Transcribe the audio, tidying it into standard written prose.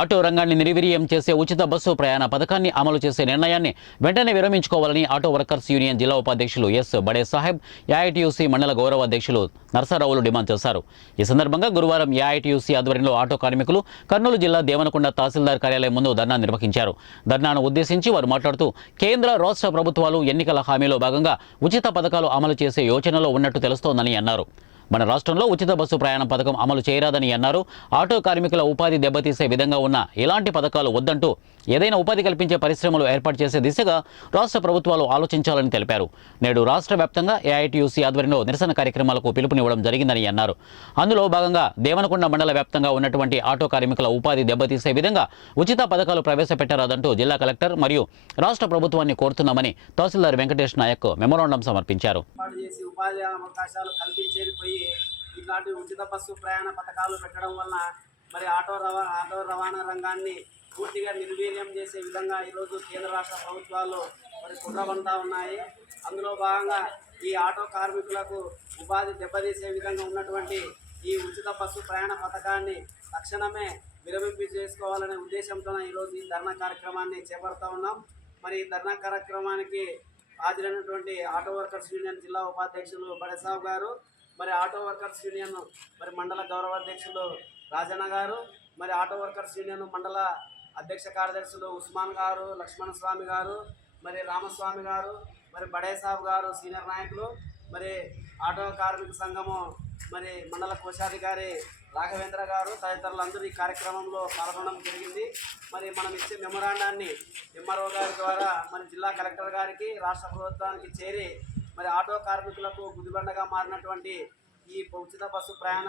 Auto రంగాన్ని నిర్వీర్యం చేసే ఉచిత బస్సు ప్రయాణ పథకాన్ని అమలు చేసే నిర్ణయాన్ని వెంటనే విరమించుకోవాలని ఆటో వర్కర్స్ యూనియన్ జిల్లా ఉపాధ్యక్షులు ఎస్ బడే సాహెబ్, ఏఐటీయూసీ మండల గౌరవ అధ్యక్షులు నర్సారావులు డిమాండ్ చేశారు. ఈ సందర్భంగా గురువారం ఏఐటీయూసీ ఆధ్వర్యంలో ఆటో కార్మికులు కర్నూలు జిల్లా దేవనకొండ తహసీల్దార్ కార్యాలయం ముందు ధర్నా నిర్వహించారు. ధర్నాను ఉద్దేశించి వారు మాట్లాడుతూ కేంద్ర రాష్ట్ర ప్రభుత్వాలు ఎన్నికల హామీలో భాగంగా ఉచిత పథకాలు అమలు చేసే యోచనలో ఉన్నట్టు తెలుస్తోందని అన్నారు. మన రాష్ట్రంలో ఉచిత బస్సు ప్రయాణం పథకం అమలు చేయరాదని అన్నారు. ఆటో కార్మికుల ఉపాధి దెబ్బతీసే విధంగా ఉన్న ఎలాంటి పథకాలు వద్దంటూ ఏదైనా ఉపాధి కల్పించే పరిశ్రమలు ఏర్పాటు చేసే దిశగా రాష్ట్ర ప్రభుత్వాలు ఆలోచించాలని తెలిపారు. నేడు రాష్ట్ర వ్యాప్తంగా ఏఐటీయూసీ ఆధ్వర్యంలో నిరసన కార్యక్రమాలకు పిలుపునివ్వడం జరిగిందని అన్నారు. అందులో భాగంగా దేవనకొండ మండల వ్యాప్తంగా ఉన్నటువంటి ఆటో కార్మికుల ఉపాధి దెబ్బతీసే విధంగా ఉచిత పథకాలు ప్రవేశపెట్టరాదంటూ జిల్లా కలెక్టర్ మరియు రాష్ట్ర ప్రభుత్వాన్ని కోరుతున్నామని తహసీల్దార్ వెంకటేష్ నాయక్ మెమోరాండం సమర్పించారు. ఇలాంటి ఉచిత బస్సు ప్రయాణ పథకాలు పెట్టడం వలన మరి ఆటో రవాణా రంగాన్ని పూర్తిగా నిర్వీర్యం చేసే విధంగా ఈరోజు కేంద్ర రాష్ట్ర ప్రభుత్వాలు మరి కుట్రబంతా ఉన్నాయి. అందులో భాగంగా ఈ ఆటో కార్మికులకు ఉపాధి దెబ్బతీసే విధంగా ఉన్నటువంటి ఈ ఉచిత బస్సు ప్రయాణ పథకాన్ని తక్షణమే విరమింపు చేసుకోవాలనే ఉద్దేశంతో ఈరోజు ఈ ధర్నా కార్యక్రమాన్ని చేపడతా ఉన్నాం. మరి ఈ ధర్నా కార్యక్రమానికి హాజరైనటువంటి ఆటో వర్కర్స్ యూనియన్ జిల్లా ఉపాధ్యక్షులు బడేసాబ్ గారు, మరి ఆటో వర్కర్స్ యూనియన్ మరి మండల గౌరవ అధ్యక్షులు రాజన్న గారు, మరి ఆటో వర్కర్స్ యూనియన్ మండల అధ్యక్ష కార్యదర్శులు ఉస్మాన్ గారు, లక్ష్మణ స్వామి గారు, మరి రామస్వామి గారు, మరి బడేసాబ్ గారు సీనియర్ నాయకులు, మరి ఆటో కార్మిక సంఘము మరి మండల కోశాధికారి రాఘవేంద్ర గారు తదితరులందరూ ఈ కార్యక్రమంలో పాల్గొనడం జరిగింది. మరి మనం ఇచ్చే మెమోరాండాన్ని ఎంఆర్ఓ గారి ద్వారా మరి జిల్లా కలెక్టర్ గారికి, రాష్ట్ర ప్రభుత్వానికి చేరి మరి ఆటో కార్మికులకు గుదిబండగా మారినటువంటి ఈ ఉచిత బస్సు ప్రయాణ